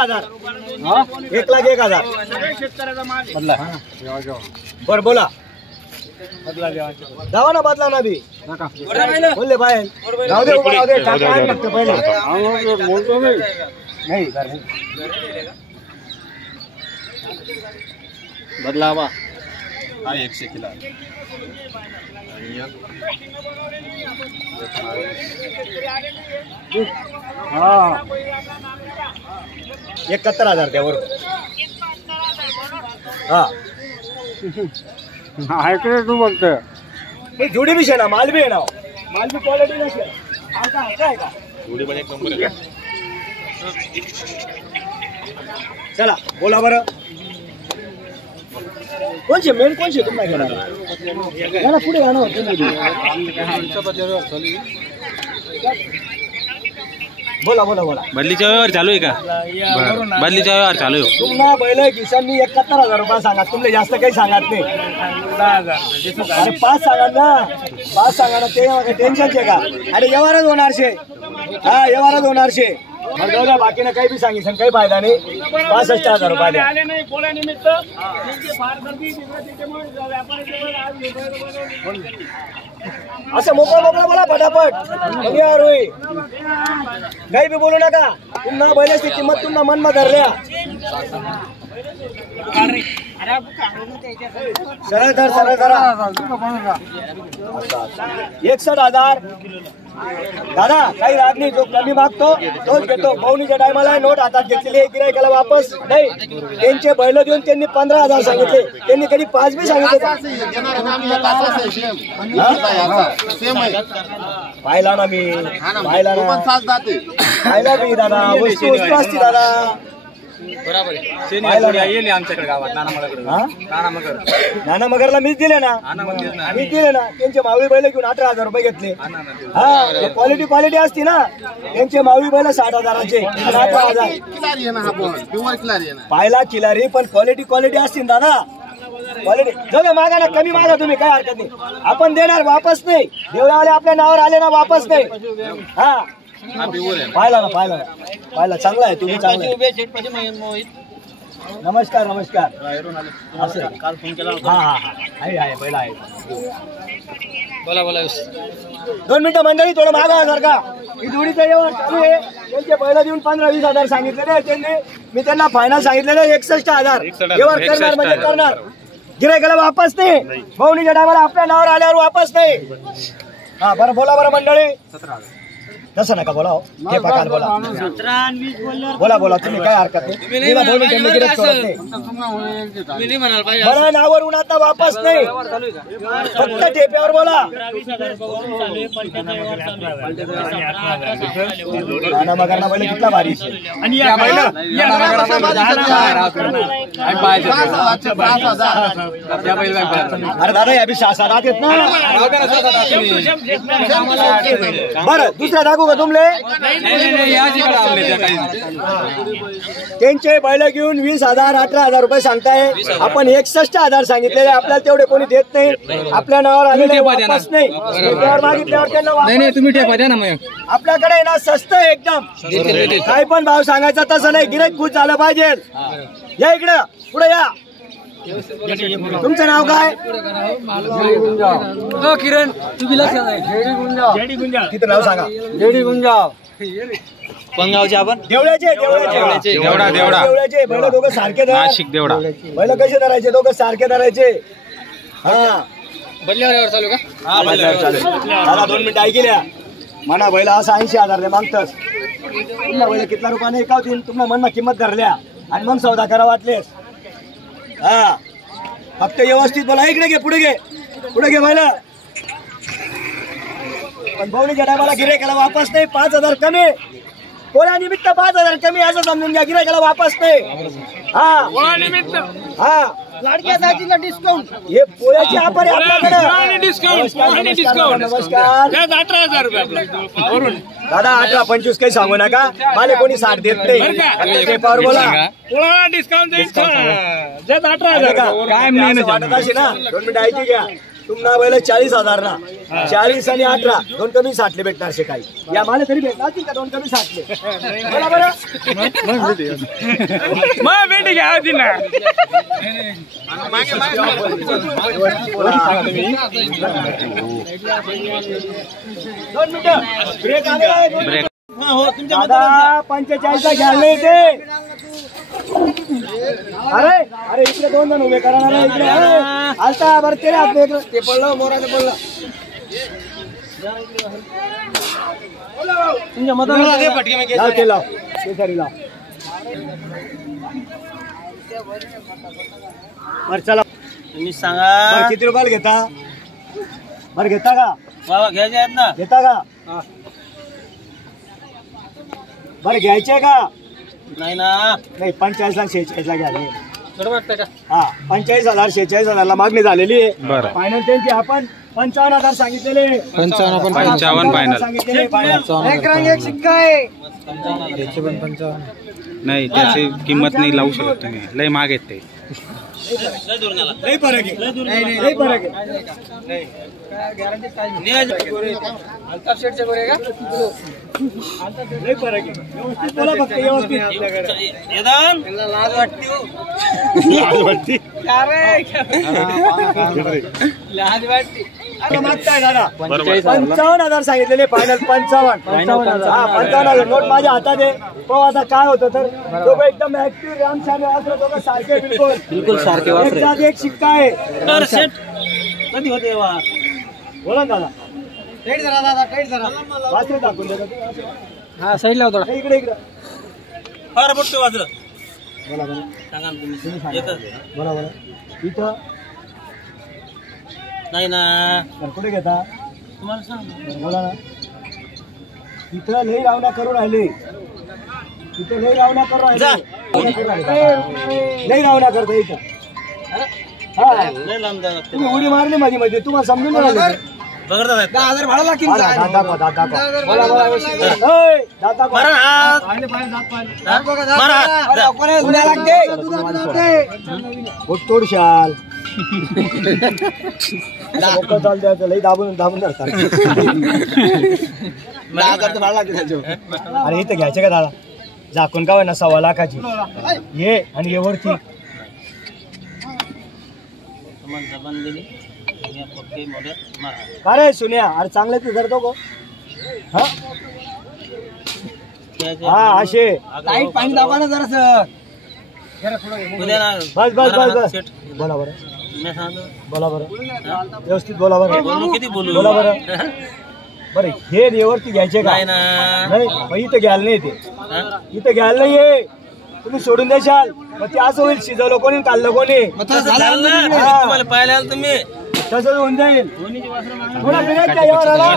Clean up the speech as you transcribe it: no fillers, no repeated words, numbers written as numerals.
1,01,000 1,01,000 बरं बोला जावा ना बदला ना बी बोलले बाहेर राहू दे उभा राहू दे टाका फक्त पहिले बोलतो नाही बदलावा हा 100 किलो हा 71,000 त्यावर हा ऐकलं तू बोलतोय हे जोडी भी ना माल भी आहे ना माल भी क्वालिटी नसेल आहे का जोडी पण एक नंबर आहे चला बोला बरं कोणचे मेन कोणचे तुम्हाला घेणार याला पुढे गाणं होतं बोला बोला बोला बदलीचा व्यवहार चालू आहे का बदलीचा व्यवहार चालू आहे तुम्हाला बैल किसांनी 71,000 रुपये सांगा तुम्हाला जास्त काही सांगत नाही 10,000 अरे 5 सांगा ना 5 सांगा ना ते टेन्शनचे का अरे व्यवहारच होणार शे हा व्यवहारच होणार शे जाऊया बाकीनं काही बी सांगितलं काही फायदा नाही 65,000 रुपये आले नाही बोलण्यानिमित्त असं मोकळा मोकळा बोला फटाफट होई काही बी बोलू नका पुन्हा बैलाची किंमत तुमना मन मध्ये धरल्या सरळ धर 61,000 दादा काही राग नाही जो कमी मागतो तोच घेतो बहुनीच्या टायमाला नोट हातात घेतलेली गिरायकाला वापस नाही त्यांचे बैल देऊन त्यांनी 15,000 सांगितले त्यांनी कधी 5 बी सांगितले पाहिला ना मी पाहिला मी दादा वस्तू असते दादा बरोबर आहे आमच्याकडे गावात नाना मगरला मीच दिले ना त्यांचे मावळी बैल घेऊन 18,000 रुपये घेतले हा क्वालिटी असती ना त्यांचे मावळी बैल 60,000चे 18,000 पाहिला किलारी पण क्वालिटी असती ना दादा क्वालिटी जाऊ मागा ना कमी मागा तुम्ही काय हरकत नाही आपण देणार वापस नाही देवळावाले आपल्या नावावर आले ना वापस नाही हा पाहिला चांगला आहे तुम्ही चांगला नमस्कार असं काल फोन केला हा आहे पहिला आहे बोला 2 मिनिटं मंडळी थोडं मागा सारखा ही जोडीचा व्यवहार चालू आहे त्यांचे बैल देऊन 15-20,000 सांगितलेले त्यांनी मी त्यांना फायनल सांगितलेले 61,000 व्यवहार करणार म्हणजे करणार गिरायकाला वापस नाही बहुनीच्या टायमाला आपल्या नावावर आल्यावर वापस नाही हा बरं बोला बरं मंडळी 17 नका बोला हे पकाल बोला 17 तुम्ही काय हरकत नाही बरं नावर उन्हात वापस नाही फक्त ठेप्यावर बोला नाना मगरना बैल कितना भारी अरे दादा या बी 6-7 येत ना बरं दुसऱ्या दाखवू का तुमले त्यांचे बैल घेऊन 20,000 18,000 रुपये सांगताय आपण 61,000 सांगितलेले आपल्याला तेवढे कोणी देत नाही आपल्या नावावर आलेले वापस नाही मागितल्यावर त्यांना तुम्ही ठेपा द्या ना मग आपल्याकडे ना स्वस्त एकदम काही पण भाव सांगायचा तसं नाही गिराईक खुश झालं पाहिजे या इकडं पुढे या तुमचं नाव काय किरण तुम्ही तिथं नाव सांगा पंगावचे आपण देवळ्याचे बैल दोघं सारखे देवडा बैल कसे धरायचे दोघं सारखे धरायचे हा बदल्यावर चालू का हा बदल्यावर चालेल दादा 2 मिनिटं ऐकल्या म्हणा बैल असं 80,000 मागतस तुम्हाला बैल कितना रुपयाने एकावतील तुम्हाला म्हणणं किंमत धरल्या आणि मग सौदा करा वाटलेस हा फक्त व्यवस्थित बोला इकडे घे पुढे घे बैल पण बहुनीच्या टायमाला गिरायकाला वापस नाही 5,000 कमी पोळ्यानिमित्त 5,000 कमी असं समजून घ्या गिरायकाला वापस नाही हा लाडक्या दाजीला डिस्काउंट हे पोळ्याची ऑफर आहे आपल्याकडे नमस्कार 18,000 रुपये दादा 18-25 काही सांगू नका मला कोणी 60 देत नाही बोला डिस्काउंट काय वाटत असे ना 2 मिनिटं ऐकी घ्या तुम्हाला बैल 40,000 ना 40 आणि 18 दोन कमी 60 भेटणार शे काही या मला तरी भेटणार का दोन कमी 60 बोला बरं मग भेटी घ्या होती ना दोन मिनिटं ब्रेक आलेला आहे ब्रेक दादा 45 ला घ्यायला येते अरे अरे इकडे दोन जण उभे करा ना इकडे आलता बरं ते ते पडलं मोराचं पडलं तुमच्या मताने लाव ते लाव ते सरी लाव बरं चला तुम्ही सांगा बरं किती रुपयाला घेता बरं घेता का बाबा घ्यायचे आहेत ना घेता का बरं घ्यायचे का नाही ना नाही 45 ला 46 ला घ्यायला बरोबर वाटतं का हा 45,000 46,000 ला मागणी झालेली आहे बरं फायनल त्यांची आपण 55,000 सांगितलेले 55 फायनल सांगितलेले एक रंग एक शिक्का आहे नाही त्याची किंमत नाही लावू शकत तुम्ही लय माग आहेत ते लई फरक आहे लई फरक आहे लई फरक आहे व्यवस्थित बोला फक्त व्यवस्थित लाज वाटते लाज वाटते मागताय दादा 55,000 सांगितलेले फायनल 55,000 हा 55,000 नोट माझ्या हातात आहे तो आता काय होतं तर दोघं एकदम ऍक्टिव्ह राम छान वासरे दोघं सारखे बिलकुल सारखे वासरे एक शिक्का आहे कधी होते बोला ना दादा टाईट जरा दादा टाईट जरा वासरे दाखवून देतो हा साईडला होता इकडे इकडे फार मोठं वाजलं बोला बोला सांगा ना तुम्ही बोला बोला इथं नाही ना तर कुठे घेता तुम्हाला सांग बोला ना इथं लई रावणा करून राहिले इथं लई रावणा करून राहिले लई रावणा करतो इथं हा लय लांब जावं लागतं तुम्ही उडी मारली माझी मध्ये तुम्हाला समजून नाही आलं. बघत आहेत 10,000 भाडं लागतील हा, दात दाखवा, दात दाखवा. बोला, बोला, व्यवस्थित. ओय, दात दाखवा. मारा हात. पाहिले, पाहिले, दात पाहिले. मारा हात. उड्या लागते. पोट तोड शाल लोकं चाल द्यायचं लई दाबून दाबून धरतात. अरे इथं घ्यायचे का दादा झाकून का ना 1.25 लाखाची ये आणि ये वरती अरे सुन्या अरे चांगले तू धरतो गो हा असे पाणी दाबा ना जरास बस बस बस बस बोला बरं बोला बरं व्यवस्थित बोला बरं किती बोलू बोला बरं बरं हे रेवरती घ्यायचे का नाही मग इथं घ्यायला नाही ते इथं घ्यायला नाहीये तुम्ही सोडून द्याल मग ते असं होईल शिजवलं कोणी काढलं कोणी तुम्हाला पाहायला आलं तुम्ही तसंच होऊन जाईल थोडा बिघाड काय यावर आला